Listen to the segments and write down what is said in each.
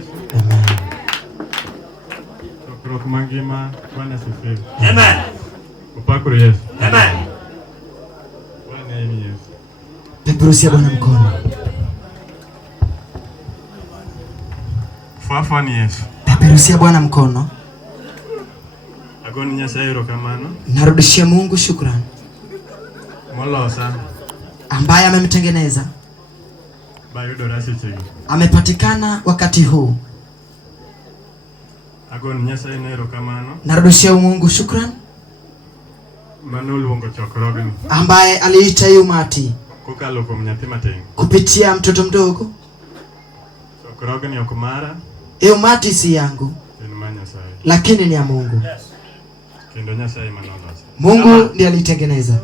Yesu. Amen. Roho mangima Bwana sifiwe. Amen. Upako Yesu. Amen. Bwana ni Yesu. Peperusia Bwana mkono. Fafa ni Yesu. Peperusia Bwana mkono. Agoni Nyasaye erokamano. Narudishia Mungu shukrani. Molosa. Ambaye amemtengeneza. Bayudora sechegi. Amepatikana wakati huu. Agoni Nyasaye erokamano. Narudishia Mungu shukrani. Mano luongo chokrogni. Ambaye aliita hii umati. Kokalo kuom nyathi matin. Kupitia mtoto mdogo. Chokrogni ok mara. Hii umati si yangu. En ma Nyasaye. Lakini ni ya Mungu. Kendo Nyasaye manolosa. Mungu ndiye alitengeneza.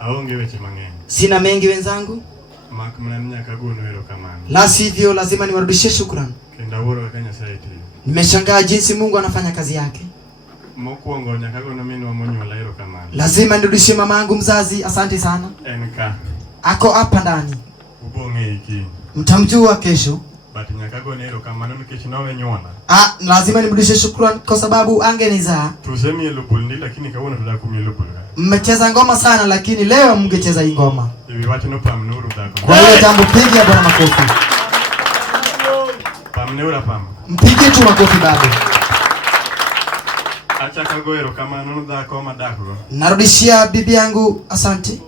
Aonge weche mang'eny. Sina mengi wenzangu. Mak mana nyaka gono erokamano. La sivyo lazima niwarudishie shukrani. Kendo awuoro kaka Nyasaye tiyo. Nimeshangaa jinsi Mungu anafanya kazi yake. Mokuongo nyaka gono minwa monyuola erokamano. Lazima nirudishie mama yangu mzazi, asante sana. En ka. Ako hapa ndani. Ubong'e iki. Mtamjua kesho. But nyaka gono erokamano nikech nowe nyuola. Lazima nimrudishie shukrani kwa sababu angenizaa. Tusemielo bulni lakini kawuono tudakumielo bulga. Mmecheza ngoma sana lakini leo mngecheza hii ngoma. Ewi wach no pam nuru dhako. Kwa hiyo jambo pigia Bwana makofi. Pam neura pam. Mpige tu makofi bado. Achaka go erokamano no dhako madakgo. Narudishia bibi yangu asante.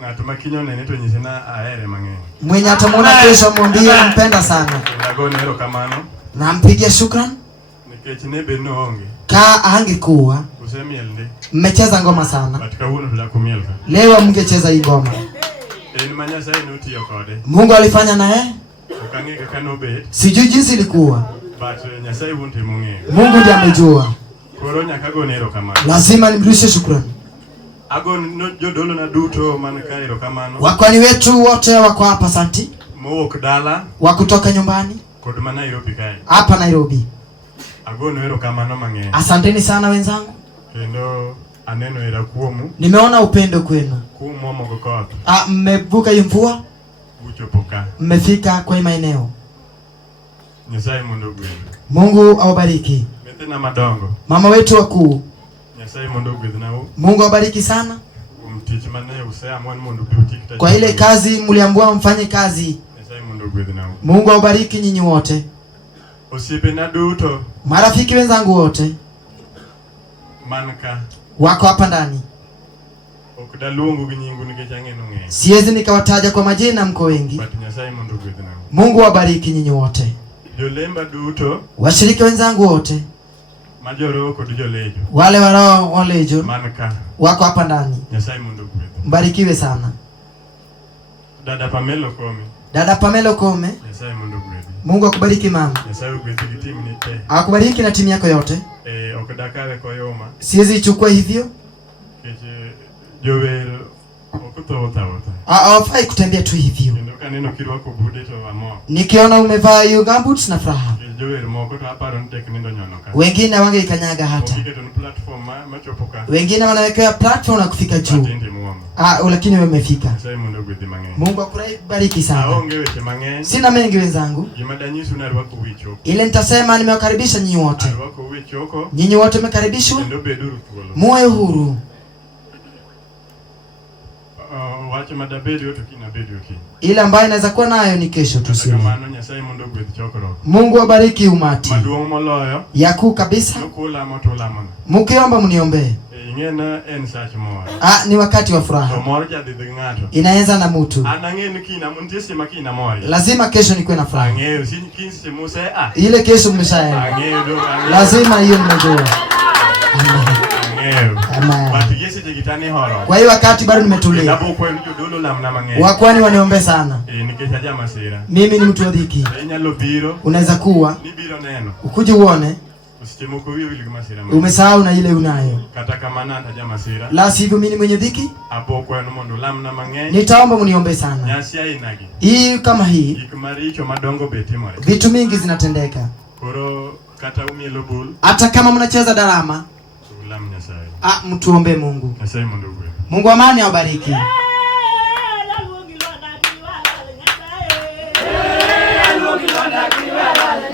Ng'ato makinyo nene to nyise na ahere mang'eny. Mwenye atamuona kesho mwambie nampenda sana. Ndagone erokamano. Nampigia shukrani. Nikech ne beno onge. Ka angekuwa Usemielde. mmecheza ngoma sana. But kawuono tudakumielka. Leo mngecheza hii ngoma. En ma Nyasaye notiyo kode. Mungu alifanya naye. Okang'e kaka nobet. Sijui jinsi ilikuwa. But Nyasaye wonte mong'eyo. Mungu ndiye amejua. Koro nyaka gone erokamano. Lazima nimrudishie shukrani. Agon jodolo na duto man ka erokamano. Wakwani wetu wote wako hapa asante. Mowuok dala. Wa kutoka nyumbani. Kod ma Nairobi kae. Hapa Nairobi. Agono erokamano mang'eny. Asanteni sana wenzangu. Kendo aneno hera kuomu. Nimeona upendo kwenu. Kumwomogo koth. Mmevuka hii mvua. Uchopo ka. Mmefika kwa hii maeneo. Nyasaye mondo ogwedh. Mungu awabariki. Methena madongo. Mama wetu wakuu. Nyasaye mondo ogwedhna u. Mungu awabariki sana. Tich mane useamon mondo utik. Kwa ile kazi mliambiwa mfanye kazi. Nyasaye mondo ogwedhna u. Mungu awabariki nyinyi wote. Osiepena duto. Marafiki wenzangu wote. Manka. Wako hapa ndani. Ok daluongo gi nyingu nikech ang'eno ng'eny. Siwezi nikawataja kwa majina, mko wengi. But Nyasaye mondo ogwedhna u. Mungu awabariki nyinyi wote. Jolemba duto. Washiriki wenzangu wote. Majoro kod jolejo. Wale warao walejo. Manka. Wako hapa ndani. Nyasaye mondo ogwedh. Mbarikiwe sana. Dada Pamela Kome. Dada Pamela Kome. Nyasaye mondo ogwedh. Mungu akubariki mama. Nyasaye ogwedh gi timu ni te. Akubariki na timu yako yote. Ok dakawe koyoma. Siwezi chukua hivyo. Nikech jower ok thotha. Hawafai kutembea tu hivyo. Kendo kaneno kirwako bude to amor. Nikiona umevaa hiyo gumboots na furaha. Jower moko to aparo ni tek nindo nyono ka. Wengine wangeikanyaga hata. Okiketo ni platform machopo ka. Wengine wanawekea platform na kufika juu. Atende muomo. Lakini wewe umefika. Nyasaye mondo ogwedhi mang'eny. Mungu akubariki sana. Aonge weche mang'eny. Sina mengi wenzangu. Gima danyisu na rwako wichoko. Ile nitasema nimewakaribisha nyinyi wote. Rwako wichoko. Nyinyi wote mmekaribishwa. Kendo beduru thuolo. Muwe huru. Wacho madabedi to kinabedi oki. Ile ambayo inaweza kuwa nayo ni kesho tu sio. Kama Nyasaye mondo ogwedh chokro. Mungu abariki umati. Maduong' moloyo. Yakuu kabisa. Nokula moto lamona. Mkiomba mniombe. Ing'ena en sach moro. Ni wakati wa furaha. To mor jadidh ng'ato. Inaanza na mtu. Anang'eni kina muntie sima kina mori. Lazima kesho nikuwe na furaha. Ang'eyo kinsi muse ile kesho mmeshaenda. Ang'eyo do. Lazima hiyo mnajua. Ang'eyo. Amen. But yesi jigitani horo. Kwa hiyo wakati bado nimetulia. Ndapo kwa jodolo lamna mang'eyo. Wakwani waniombe sana. Nikech aja masira. Mimi ni mtu wa dhiki. Inyalo biro. Unaweza kuwa. Ni biro neno. Ukuje uone. Usichemoko wiyo wili masira. Umesahau na ile unayo. Kata kama nata aja masira. La sivyo mimi ni mwenye dhiki. Apo kwa mondo lamna mang'eyo. Nitaomba mniombe sana. Nyasi ainagi. Hii kama hii. Ikimaricho madongo betimore. Vitu mingi zinatendeka. Koro kata umielo bul. Hata kama mnacheza darama. Lam Nyasaye. Mtuombe Mungu. Nyasaye mondo ogwedh. Mungu amani awabariki. Kiwala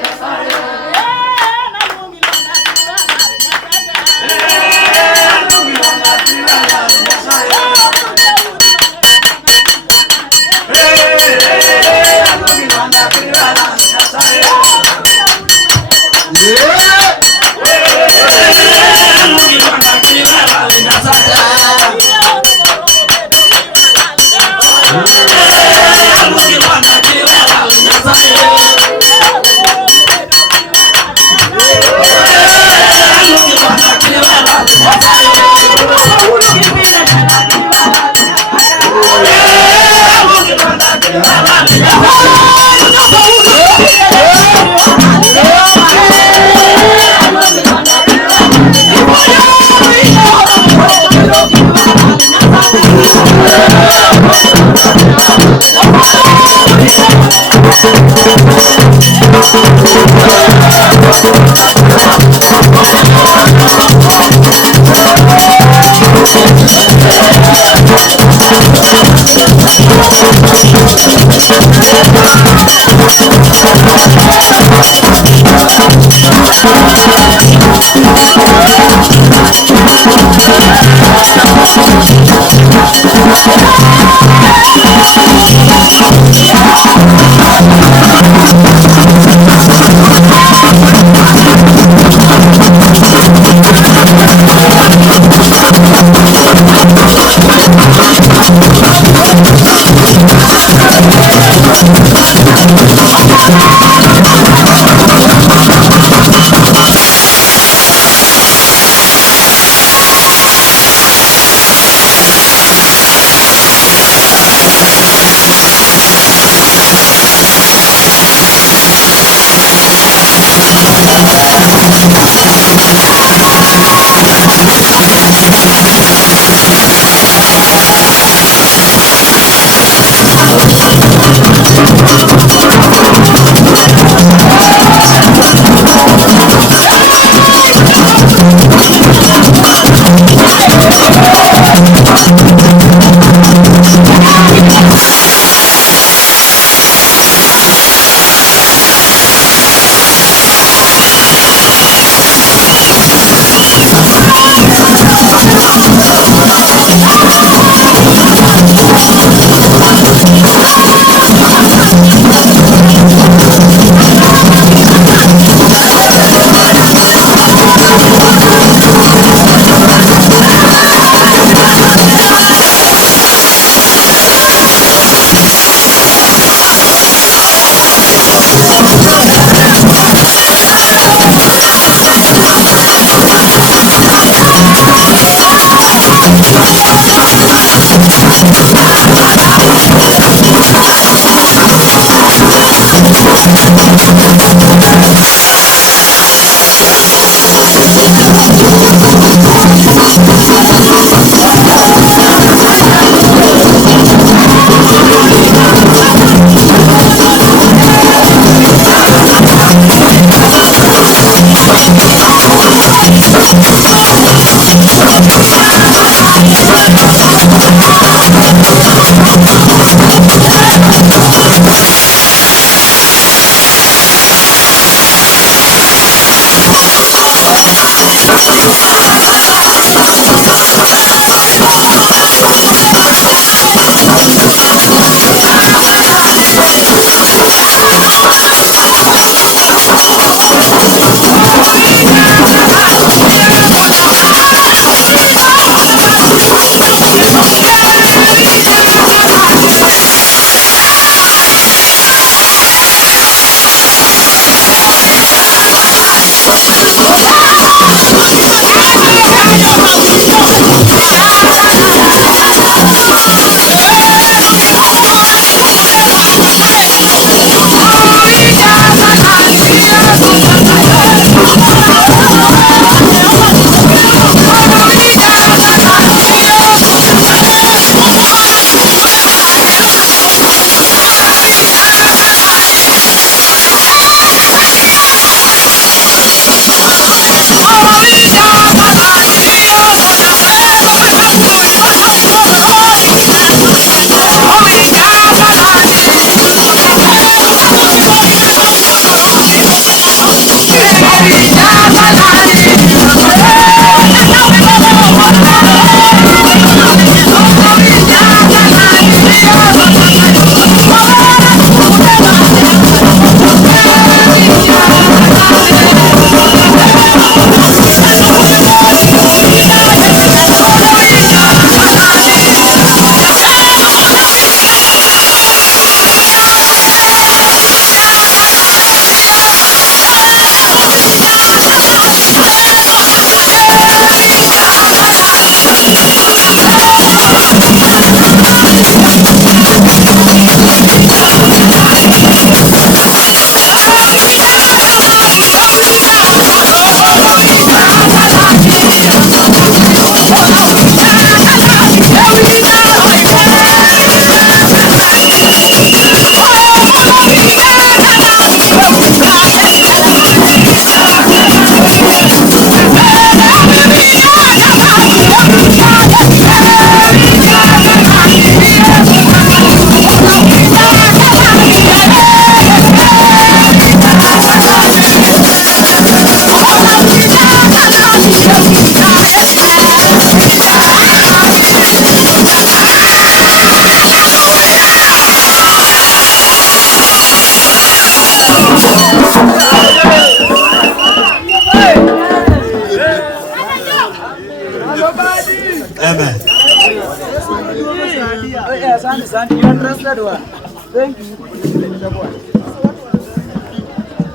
Amen.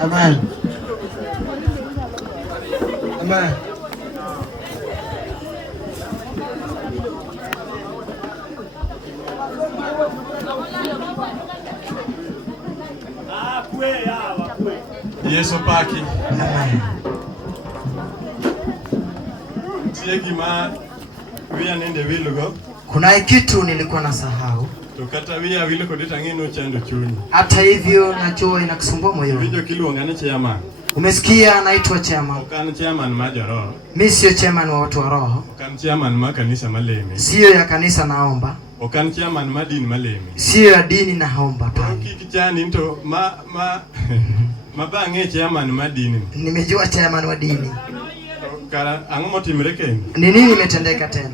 Amen. Amen. Yesu paki. Amen. Gima wia nende wilugo. Kuna kitu nilikuwa nasahau. Tukata wia wile kodita ngino chando chuni. Hata hivyo najua inakusumbua moyoni. Video kiluongane chairman. Umesikia anaitwa chairman. Ukani chairman maja roho. Mimi sio chairman wa watu wa roho. Ukani chairman ma kanisa malemi. Sio ya kanisa naomba. Ukani chairman ma dini malemi. Sio ya dini naomba pale. Kikichani nto mabange chairman ma dini. Nimejua chairman wa dini. Kara angomo timreke. Ni nini imetendeka tena?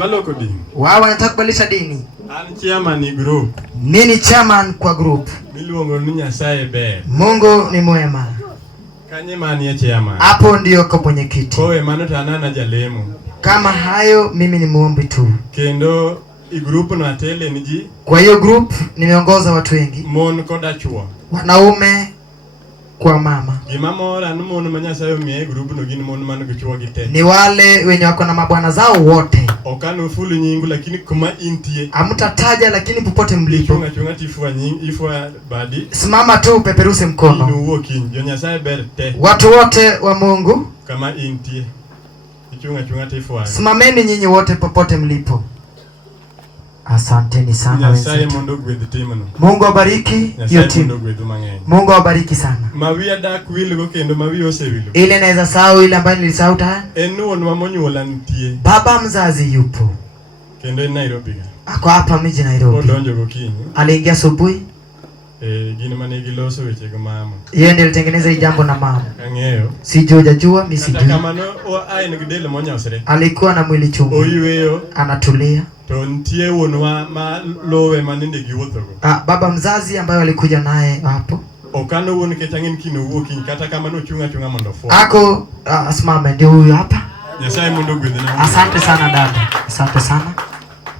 Waloko dini. Wao wanataka kubadilisha dini. An chairman ni group. Mimi ni chairman kwa group. Miluongo ni Nyasaye ber. Mungu ni mwema. Kanye mani ya chairman. Hapo ndio kwa mwenyekiti. Kowe mano tanana jalemo. Kama hayo mimi ni muombi tu. Kendo i group na tele niji. Kwa hiyo group nimeongoza watu wengi. Mon koda chuo. Wanaume kwa mama. Gimamora no mon manyasayo mie group no gini mon mano gichuo gite. Ni wale wenye wako na mabwana zao wote. Okano fulu nyingu lakini kuma intie. Hamtataja lakini popote mlipo. Chunga tifua nyingi ifua badi. Simama tu peperuse mkono. Inu wokin jo Nyasaye ber te. Watu wote wa Mungu kama intie. Chunga tifua. Simameni nyinyi wote popote mlipo. Asanteni sana Nyasaye mondo gwedhi timno. Mungu awabariki hiyo timu. Mungu awabariki sana. Mawia dak wilgo kendo mawi osewilo. Ile naweza sahau ile ambayo nilisahau tayari. Enuon mamonyuola nitie. Baba mzazi yupo. Kendo en Nairobi. Ako hapa miji Nairobi. Odonjo gokinyi. Aliingia asubuhi. Gini mane giloso weche go mama. Yeye ndiye alitengeneza hii jambo na mama. Ang'eyo. Sijojajua mimi sijui. Hata kama no ai ngidele monyosre. Alikuwa na mwili chungu. Oyweyo. Anatulia. To ntie wonwa ma lowe maninde giwothogo. Baba mzazi ambaye alikuja naye hapo. Okano won ketangin kino wokin kata kama no chunga mondo fo. Ako asimame ndio huyu hapa. Nyasaye mondo gwedhena. Asante sana dada. Asante sana.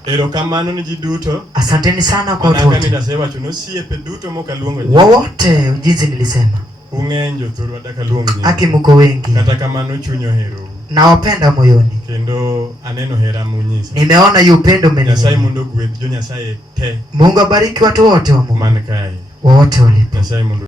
Ero kamano ni jiduto. Asanteni sana kwa watu wote. Nitasewa chuno siepe duto mokaluongo. Wote jinsi nilisema. Ung'enjo thurwa daka luongo. Aki mko wengi. Kata kamano chunyo hero. Nawapenda moyoni. Kendo aneno hera munyisa. Nimeona yu upendo mmeni. Nyasaye mondo gwedh jo Nyasaye te. Mungu abariki watu wote wa Mungu. Man kae. Wote walipo. Nyasaye mondo